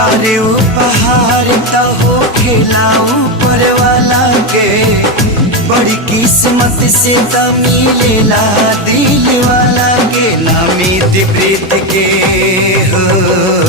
प्यार उपहार तो हो खिलाऊ पर वाला के, बड़ी किस्मत से तो मिलेला दिल वाला के, ना मीत प्रीत के हो।